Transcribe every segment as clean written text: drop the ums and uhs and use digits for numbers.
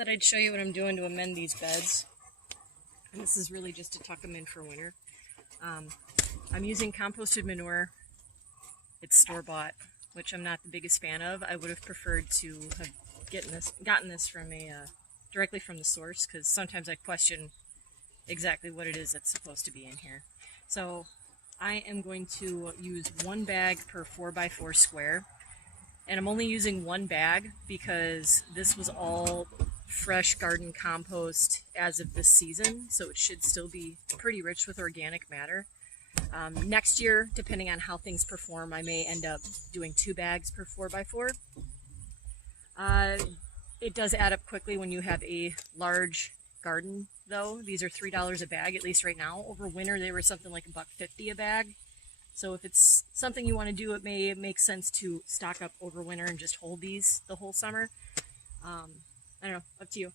thought I'd show you what I'm doing to amend these beds. And this is really just to tuck them in for winter. I'm using composted manure. It's store-bought, which I'm not the biggest fan of. I would have preferred to have gotten this from directly from the source, because sometimes I question exactly what it is that's supposed to be in here. So I am going to use 1 bag per 4x4 square. And I'm only using 1 bag because this was all fresh garden compost as of this season, so it should still be pretty rich with organic matter. Next year, depending on how things perform, I may end up doing 2 bags per 4x4. It does add up quickly when you have a large garden, though. These are $3 a bag, at least right now. Over winter, they were something like $1.50 a bag. So if it's something you want to do, it may make sense to stock up over winter and just hold these the whole summer. I don't know, up to you.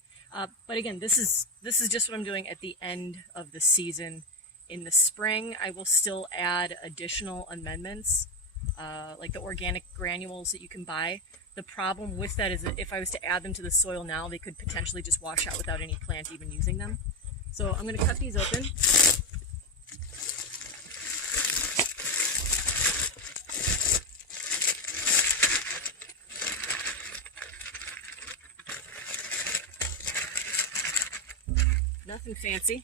But again, this is just what I'm doing at the end of the season. In the spring, I will still add additional amendments, like the organic granules that you can buy. The problem with that is that if I was to add them to the soil now, they could potentially just wash out without any plant even using them. So I'm going to cut these open. Nothing fancy.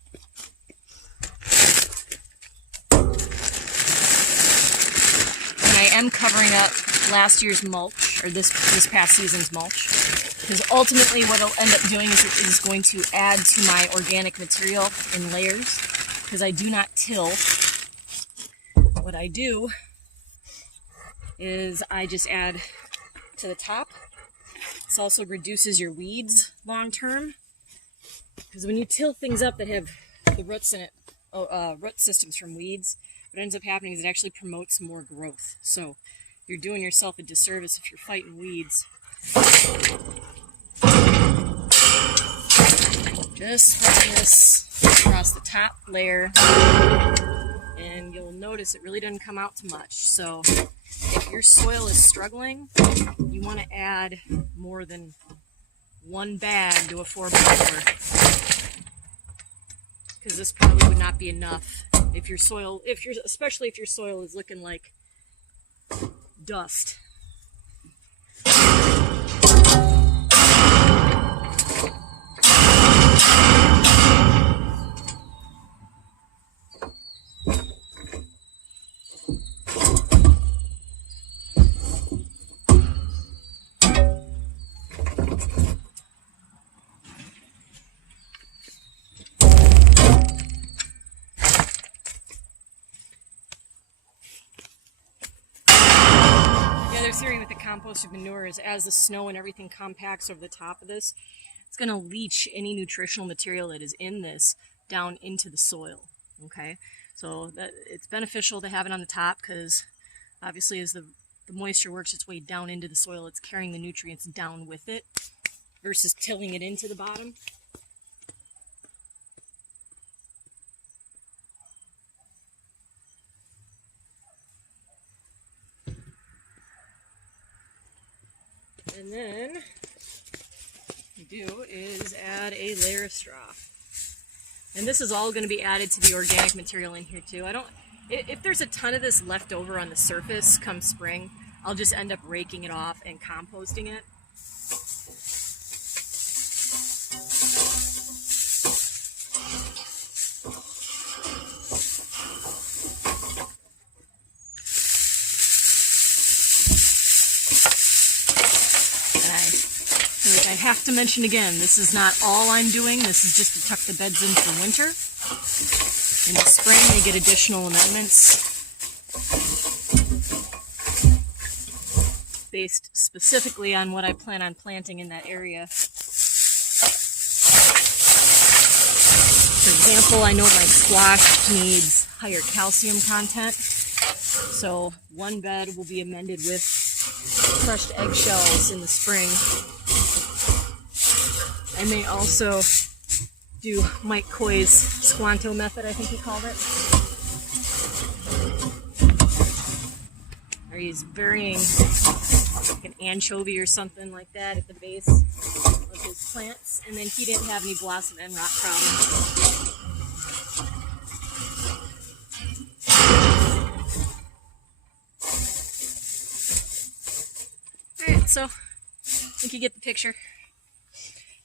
And I am covering up last year's mulch, or this past season's mulch, because ultimately what it'll end up doing is it is going to add to my organic material in layers, because I do not till. What I do is I just add to the top. This also reduces your weeds long term, because when you till things up that have the roots in it, root systems from weeds, what ends up happening is it actually promotes more growth. So you're doing yourself a disservice if you're fighting weeds. Just spreading this across the top layer, and you'll notice it really doesn't come out too much. So if your soil is struggling, you want to add more than 1 bag to a 4x4, because this probably would not be enough if your soil, especially if your soil is looking like dust. The other theory with the composted manure is as the snow and everything compacts over the top of this, it's going to leach any nutritional material that is in this down into the soil. Okay, so that it's beneficial to have it on the top, because obviously as the moisture works its way down into the soil, it's carrying the nutrients down with it versus tilling it into the bottom. And then what you do is add a layer of straw. And this is all going to be added to the organic material in here too. If there's a ton of this left over on the surface come spring, I'll just end up raking it off and composting it. I have to mention again, this is not all I'm doing. This is just to tuck the beds in for winter. In the spring, they get additional amendments based specifically on what I plan on planting in that area. For example, I know my squash needs higher calcium content, so 1 bed will be amended with crushed eggshells in the spring. I may also do Mike Coy's Squanto method, I think he called it. Or he's burying like an anchovy or something like that at the base of his plants, and then he didn't have any blossom and rot problems. Alright, so I think you get the picture.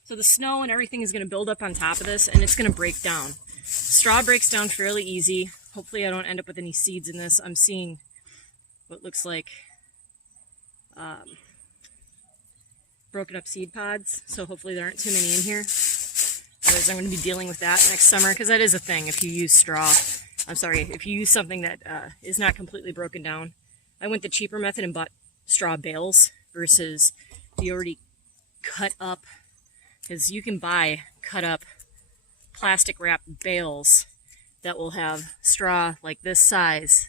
So the snow and everything is going to build up on top of this, and it's going to break down. Straw breaks down fairly easy. Hopefully I don't end up with any seeds in this. I'm seeing what looks like broken up seed pods, so hopefully there aren't too many in here. Otherwise I'm going to be dealing with that next summer, because that is a thing if you use straw. I'm sorry, if you use something that is not completely broken down. I went the cheaper method and bought straw bales versus the already cut up, because you can buy cut up plastic wrapped bales that will have straw like this size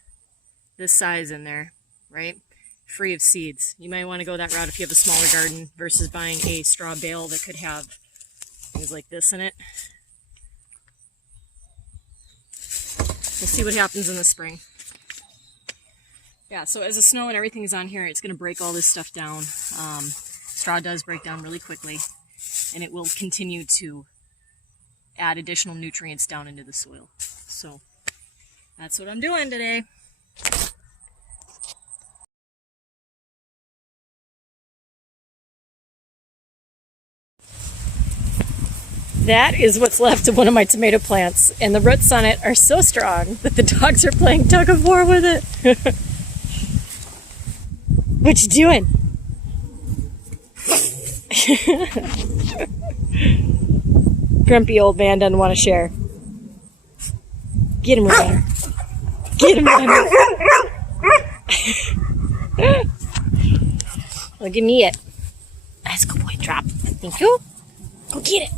in there, right? Free of seeds. You might want to go that route if you have a smaller garden versus buying a straw bale that could have things like this in it. We'll see what happens in the spring. Yeah, so as the snow and everything is on here, it's going to break all this stuff down. Straw does break down really quickly, and it will continue to add additional nutrients down into the soil. So that's what I'm doing today. That is what's left of one of my tomato plants, and the roots on it are so strong that the dogs are playing tug of war with it. What you doing? Grumpy old man doesn't want to share. Get him, Ryan. Get him, Ryan. Well, give me it. That's a good boy. Drop. Thank you. Go get it.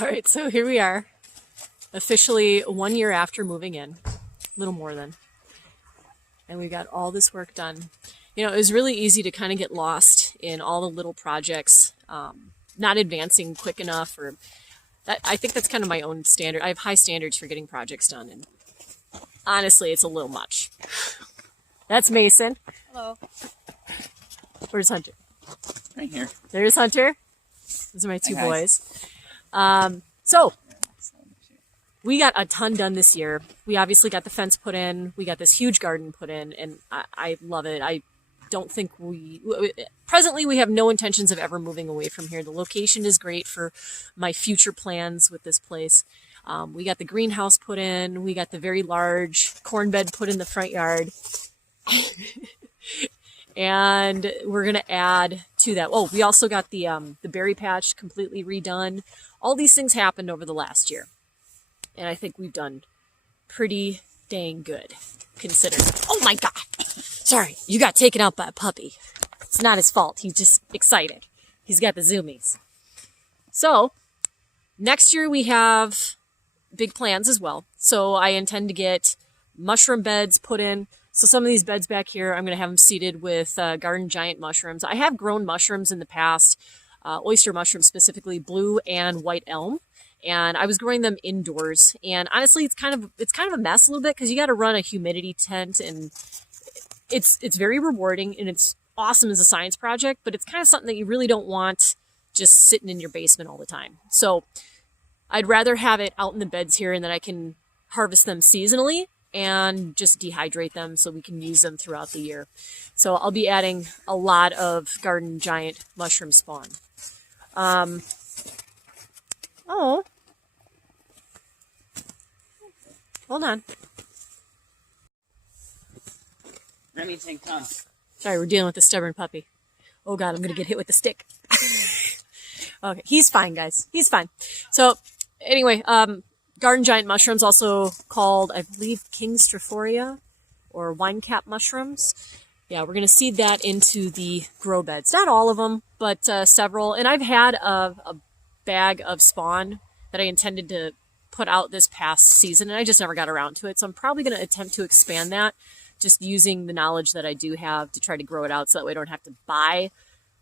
All right, so here we are, officially 1 year after moving in, a little more than, and we got all this work done. You know, it was really easy to kind of get lost in all the little projects, not advancing quick enough, or that. I think that's kind of my own standard. I have high standards for getting projects done, and honestly, it's a little much. That's Mason. Hello. Where's Hunter? Right here. There's Hunter. Those are my two Hi, guys. boys. So we got a ton done this year. We obviously got the fence put in. We got this huge garden put in, and I love it. I don't think presently we have no intentions of ever moving away from here. The location is great for my future plans with this place. We got the greenhouse put in. We got the very large corn bed put in the front yard. And we're going to add to that. Oh, we also got the berry patch completely redone. All these things happened over the last year. And I think we've done pretty dang good, considering. Oh my God. Sorry, you got taken out by a puppy. It's not his fault. He's just excited. He's got the zoomies. So, next year we have big plans as well. So I intend to get mushroom beds put in. So some of these beds back here, I'm going to have them seeded with garden giant mushrooms. I have grown mushrooms in the past. oyster mushrooms, specifically blue and white elm. And I was growing them indoors. And honestly, it's kind of a mess a little bit because you got to run a humidity tent, and it's very rewarding and it's awesome as a science project, but it's kind of something that you really don't want just sitting in your basement all the time. So I'd rather have it out in the beds here, and then I can harvest them seasonally and just dehydrate them so we can use them throughout the year. So I'll be adding a lot of garden giant mushroom spawn. Oh, hold on. Remington, come. Sorry, we're dealing with a stubborn puppy. Oh God, I'm gonna get hit with the stick. Okay, he's fine, guys. He's fine. So anyway, garden giant mushrooms, also called, I believe, King Strophoria or wine cap mushrooms. Yeah, we're going to seed that into the grow beds. Not all of them, but several. And I've had a bag of spawn that I intended to put out this past season, and I just never got around to it. So I'm probably going to attempt to expand that, just using the knowledge that I do have to try to grow it out so that way I don't have to buy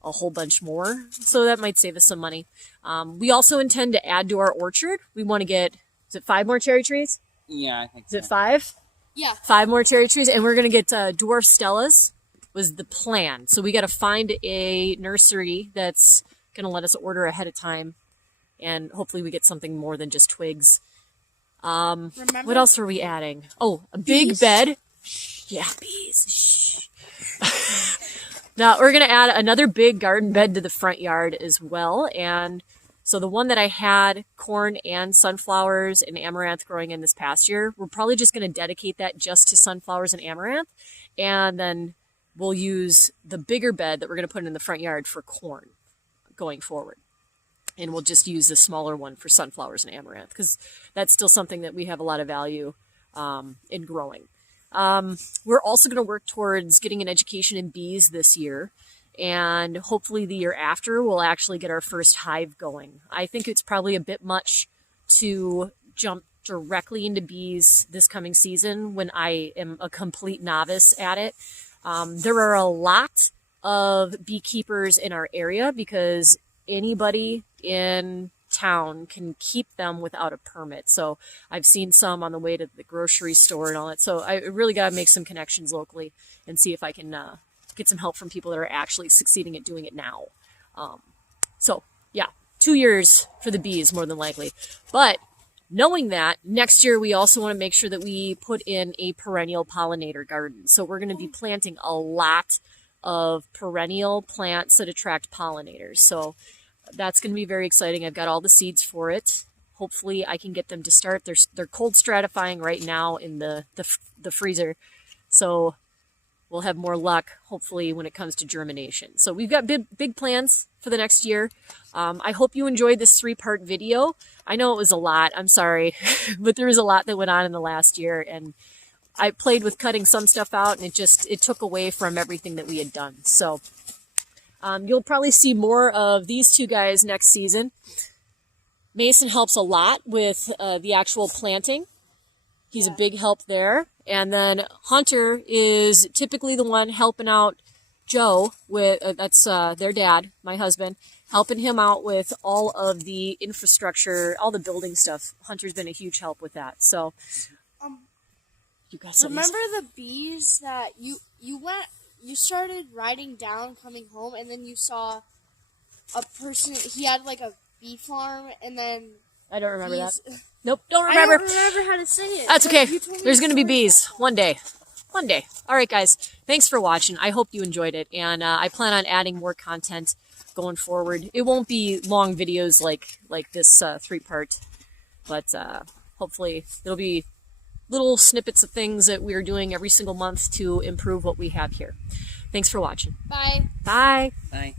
a whole bunch more. So that might save us some money. We also intend to add to our orchard. We want to get, is it 5 more cherry trees? Yeah, I think so. Is it 5? Yeah. 5 more cherry trees, and we're going to get dwarf stellas was the plan. So we got to find a nursery that's going to let us order ahead of time, and hopefully we get something more than just twigs. What else are we adding? Oh, a big bed. Yeah, bees. Shh. Now we're going to add another big garden bed to the front yard as well, and so the one that I had corn and sunflowers and amaranth growing in this past year, we're probably just going to dedicate that just to sunflowers and amaranth. And then we'll use the bigger bed that we're going to put in the front yard for corn going forward. And we'll just use the smaller one for sunflowers and amaranth because that's still something that we have a lot of value in growing. We're also going to work towards getting an education in bees this year. And hopefully the year after, we'll actually get our first hive going. I think it's probably a bit much to jump directly into bees this coming season when I am a complete novice at it. There are a lot of beekeepers in our area because anybody in town can keep them without a permit. So I've seen some on the way to the grocery store and all that. So I really got to make some connections locally and see if I can get some help from people that are actually succeeding at doing it now. So yeah, 2 years for the bees more than likely. But knowing that, next year we also want to make sure that we put in a perennial pollinator garden. So we're going to be planting a lot of perennial plants that attract pollinators. So that's going to be very exciting. I've got all the seeds for it. Hopefully I can get them to start. They're cold stratifying right now in the freezer. So we'll have more luck, hopefully, when it comes to germination. So we've got big plans for the next year. I hope you enjoyed this 3-part video. I know it was a lot. I'm sorry. But there was a lot that went on in the last year. And I played with cutting some stuff out, and it took away from everything that we had done. So you'll probably see more of these two guys next season. Mason helps a lot with the actual planting. He's a big help there. And then Hunter is typically the one helping out Joe with, that's their dad, my husband, helping him out with all of the infrastructure, all the building stuff. Hunter's been a huge help with that. So, you guys remember the bees that you started writing down coming home, and then you saw a person, he had like a bee farm, and then I don't remember that. Nope, don't remember. I don't remember how to say it. That's okay. There's going to be bees one day. One day. All right, guys. Thanks for watching. I hope you enjoyed it. And I plan on adding more content going forward. It won't be long videos like this 3-part. But hopefully it'll be little snippets of things that we're doing every single month to improve what we have here. Thanks for watching. Bye. Bye. Bye.